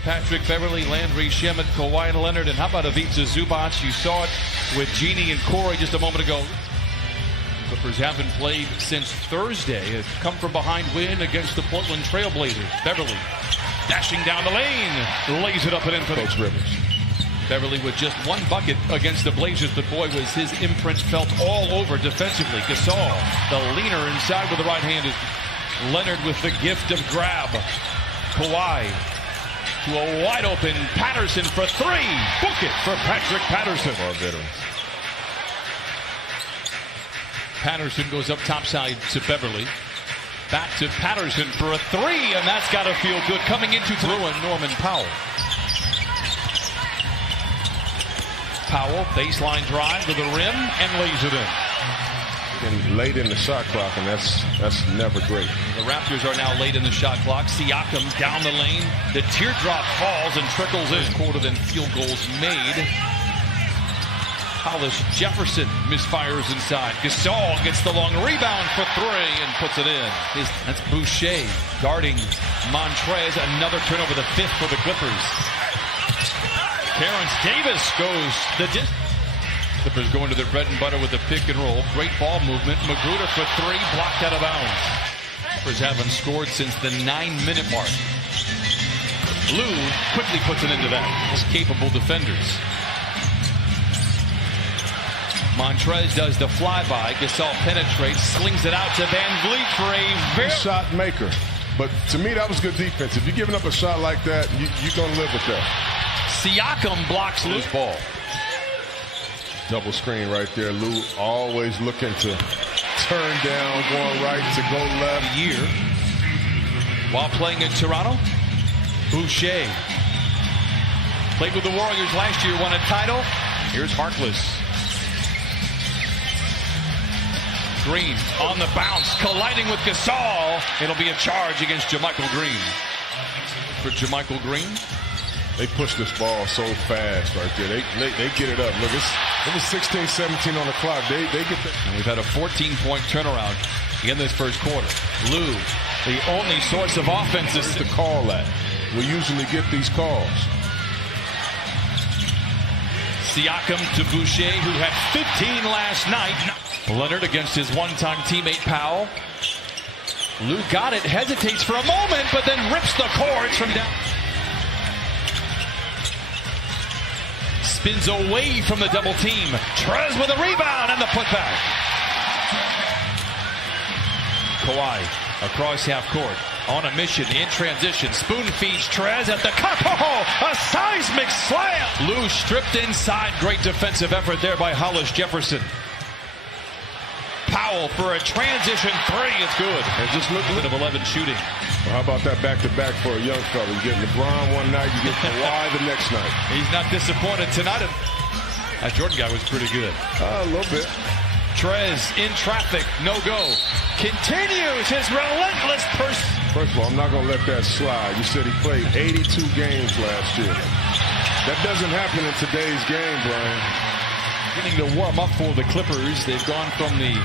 Patrick Beverley, Landry Shamet, Kawhi Leonard, and how about Ivica Zubac? You saw it with Jeannie and Corey just a moment ago. Clippers haven't played since Thursday. A come from behind win against the Portland Trailblazers. Beverley dashing down the lane, lays it up and in for Coach Rivers. Beverley with just one bucket against the Blazers, but boy, was his imprint felt all over defensively. Gasol, the leaner inside with the right-handed. Leonard with the gift of grab. Kawhi to a wide-open Patterson for three. Book it for Patrick Patterson. Our veterans. Patterson goes up topside to Beverley. Back to Patterson for a three, and that's got to feel good. Coming into Bruin, Norman Powell. Powell, baseline drive to the rim, and lays it in. And late in the shot clock, and that's never great. The Raptors are now late in the shot clock. Siakam down the lane. The teardrop falls and trickles in. Quarter than field goals made. Hollis Jefferson misfires inside. Gasol gets the long rebound for three and puts it in. That's Boucher guarding Montrez. Another turnover, the fifth for the Clippers. Terrence Davis goes the distance. Clippers going to their bread and butter with the pick and roll. Great ball movement. Magruder for three, blocked out of bounds. Clippers haven't scored since the 9-minute mark. Lou quickly puts it into that. Most capable defenders. Montrez does the flyby. Gasol penetrates, slings it out to Van Vliet for a very shot maker. But to me, that was good defense. If you're giving up a shot like that, you're going to live with that. Siakam blocks Lou's ball. Double screen right there. Lou always looking to turn down, going right to go left. Year while playing in Toronto, Boucher played with the Warriors last year, won a title. Here's Harkless. Green on the bounce, colliding with Gasol. It'll be a charge against JaMychal Green. For JaMychal Green. They push this ball so fast right there. They get it up. Look, it was 16-17 on the clock. They get that. And we've had a 14-point turnaround in this first quarter. Lou, the only source of offense is to call that. We usually get these calls. Siakam to Boucher, who had 15 last night. Leonard against his one-time teammate Powell. Lou got it, hesitates for a moment, but then rips the cords from down. Spins away from the double team. Trez with a rebound and the putback. Kawhi across half court. On a mission in transition. Spoon feeds Trez at the cup. Oh, a seismic slam. Lou stripped inside. Great defensive effort there by Hollis Jefferson. Powell for a transition three. It's good. And just look of 11 shooting. Well, how about that back-to-back for a young fella? You get LeBron one night, you get Kawhi the next night. He's not disappointed tonight. That Jordan guy was pretty good. A little bit. Trez in traffic, no go. Continues his relentless pursuit. First of all, I'm not going to let that slide. You said he played 82 games last year. That doesn't happen in today's game, Brian. Beginning to warm up for the Clippers. They've gone from the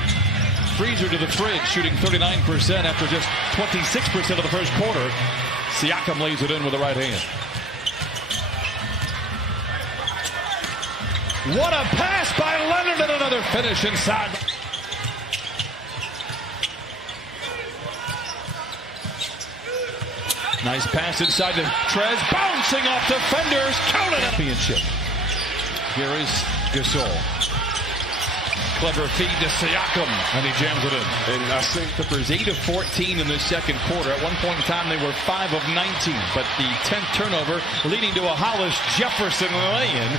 freezer to the fridge, shooting 39% after just 26% of the first quarter. Siakam lays it in with the right hand. What a pass by Leonard and another finish inside. Nice pass inside to Trez, bouncing off defenders, counted championship. Here is Gasol. Clever feed to Siakam, and he jams it in. And I think Clippers 8 of 14 in the second quarter. At one point in time, they were 5 of 19, but the 10th turnover leading to a Hollis Jefferson lay-in.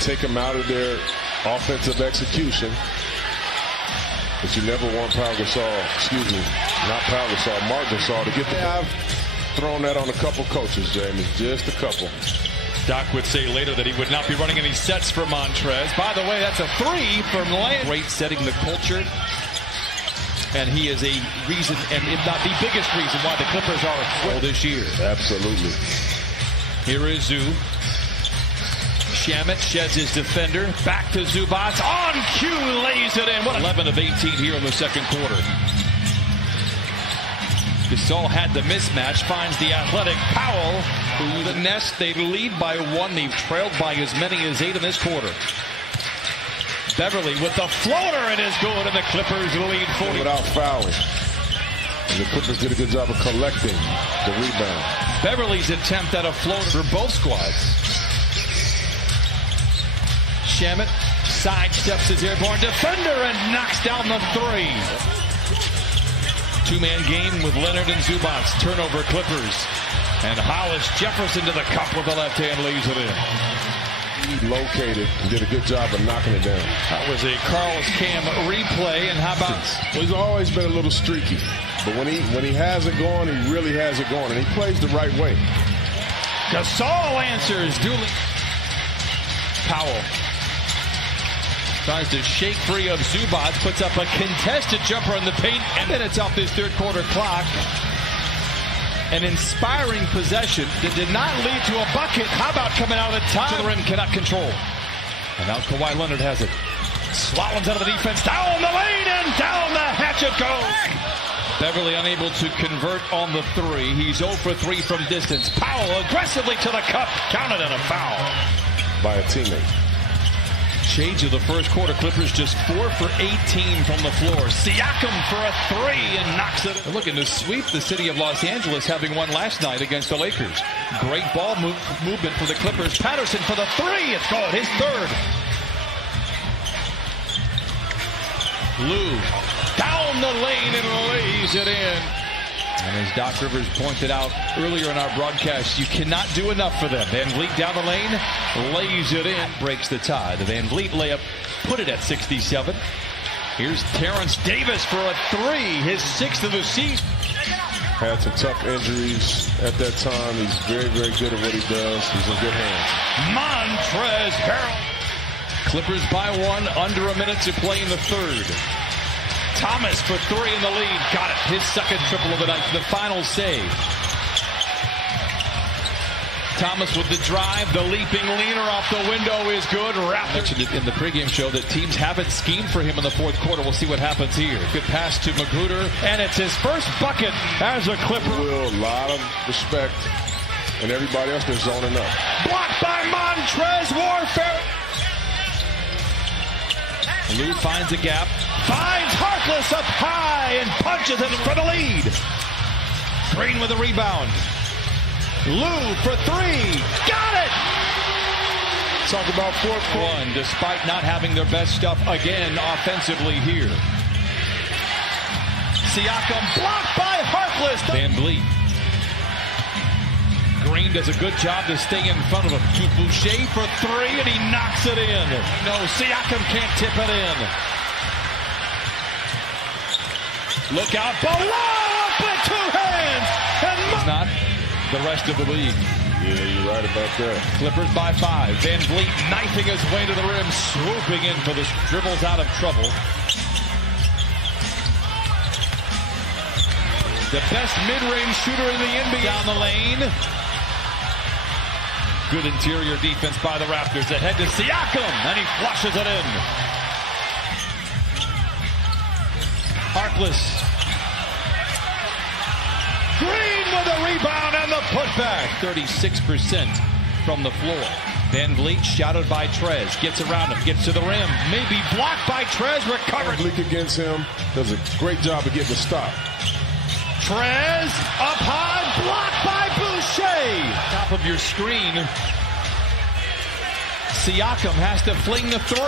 Take them out of their offensive execution. But you never want Marc Gasol to get the... I've thrown that on a couple coaches, Jamie, just a couple. Doc would say later that he would not be running any sets for Montrez. By the way, that's a three from Land. Great setting the culture. And he is a reason, and if not the biggest reason, why the Clippers are well this year. Absolutely. Here is Zoo. Shamet sheds his defender. Back to Zubac. On cue, lays it in. What 11 of 18 here in the second quarter. Gasol had the mismatch. Finds the athletic Powell. through the nest. They lead by 1. They've trailed by as many as 8 in this quarter. Beverly with the floater, it is good, and the Clippers lead 40. Without fouling. And the Clippers did a good job of collecting the rebound. Beverly's attempt at a floater for both squads. Shamet sidesteps his airborne defender and knocks down the 3. Two-man game with Leonard and Zubac. Turnover Clippers. And Hollis Jefferson to the cup with the left hand, leaves it in. He located and did a good job of knocking it down. That was a Carlos Cam replay. And how about... Well, he's always been a little streaky. But when he has it going, he really has it going. And he plays the right way. Gasol answers. Dooley. Powell tries to shake free of Zubac. Puts up a contested jumper in the paint. And then it's off this third quarter clock. An inspiring possession that did not lead to a bucket. How about coming out of time? To the rim, cannot control. And now Kawhi Leonard has it. Slaloms out of the defense, down the lane, and down the hatch it goes. Beverly unable to convert on the 3. He's 0 for 3 from distance. Powell aggressively to the cup. Counted and a foul. By a teammate. Shades of the first quarter. Clippers just 4 for 18 from the floor. Siakam for a 3 and knocks it. They're looking to sweep the city of Los Angeles, having won last night against the Lakers. Great ball movement for the Clippers. Patterson for the 3. It's good. His 3rd. Lou down the lane and lays it in. And as Doc Rivers pointed out earlier in our broadcast, you cannot do enough for them. Van Vliet down the lane, lays it in, breaks the tie. The Van Vliet layup put it at 67. Here's Terrence Davis for a 3, his 6th of the season. Had some tough injuries at that time. He's very, very good at what he does. He's in good hands. Montrezl Harrell. Clippers by 1, under a minute to play in the 3rd. Thomas for 3 in the lead. Got it. His 2nd triple of the night. The final save. Thomas with the drive. The leaping leaner off the window is good. Raptors. Mentioned it in the pregame show that teams haven't schemed for him in the 4th quarter. We'll see what happens here. Good pass to Magruder. And it's his first bucket as a Clipper. A lot of respect. And everybody else, they're zoning up. Blocked by Montrezl Warfare. Lou finds a gap. Finds Harkless up high and punches it for the lead. Green with a rebound. Lou for 3. Got it! Talk about 4-1. Despite not having their best stuff again offensively here. Siakam blocked by Harkless. Van Vliet. Green does a good job to stay in front of him. To Boucher for 3, and he knocks it in. No, Siakam can't tip it in. Look out below! Up with 2 hands! And not the rest of the league. Yeah, you're right about that. Clippers by 5. Van Vliet knifing his way to the rim, swooping in for the dribbles out of trouble. The best mid-range shooter in the NBA down the lane. Good interior defense by the Raptors. Ahead to Siakam, and he flushes it in. Harkless. Green with a rebound and the putback. 36% from the floor. Van Vliet shouted by Trez. Gets around him, gets to the rim. Maybe blocked by Trez, recovered. Van Vliet against him. Does a great job of getting the stop. Trez up high, blocked by Boucher. Top of your screen. Siakam has to fling the 3.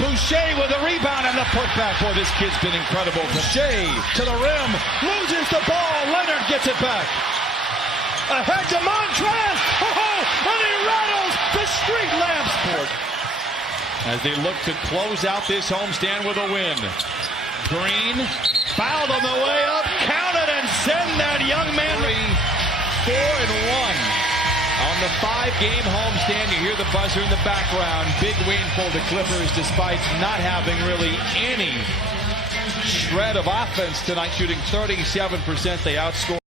Boucher with a rebound and the putback. Boy, this kid's been incredible. Boucher to the rim, loses the ball. Leonard gets it back. Ahead to Montrezl. Oh, and he rattles the street lamps. As they look to close out this homestand with a win. Green fouled on the way up. Count it and send that young man. 4-1. On the 5-game homestand, you hear the buzzer in the background. Big win for the Clippers despite not having really any shred of offense tonight, shooting 37%. They outscored.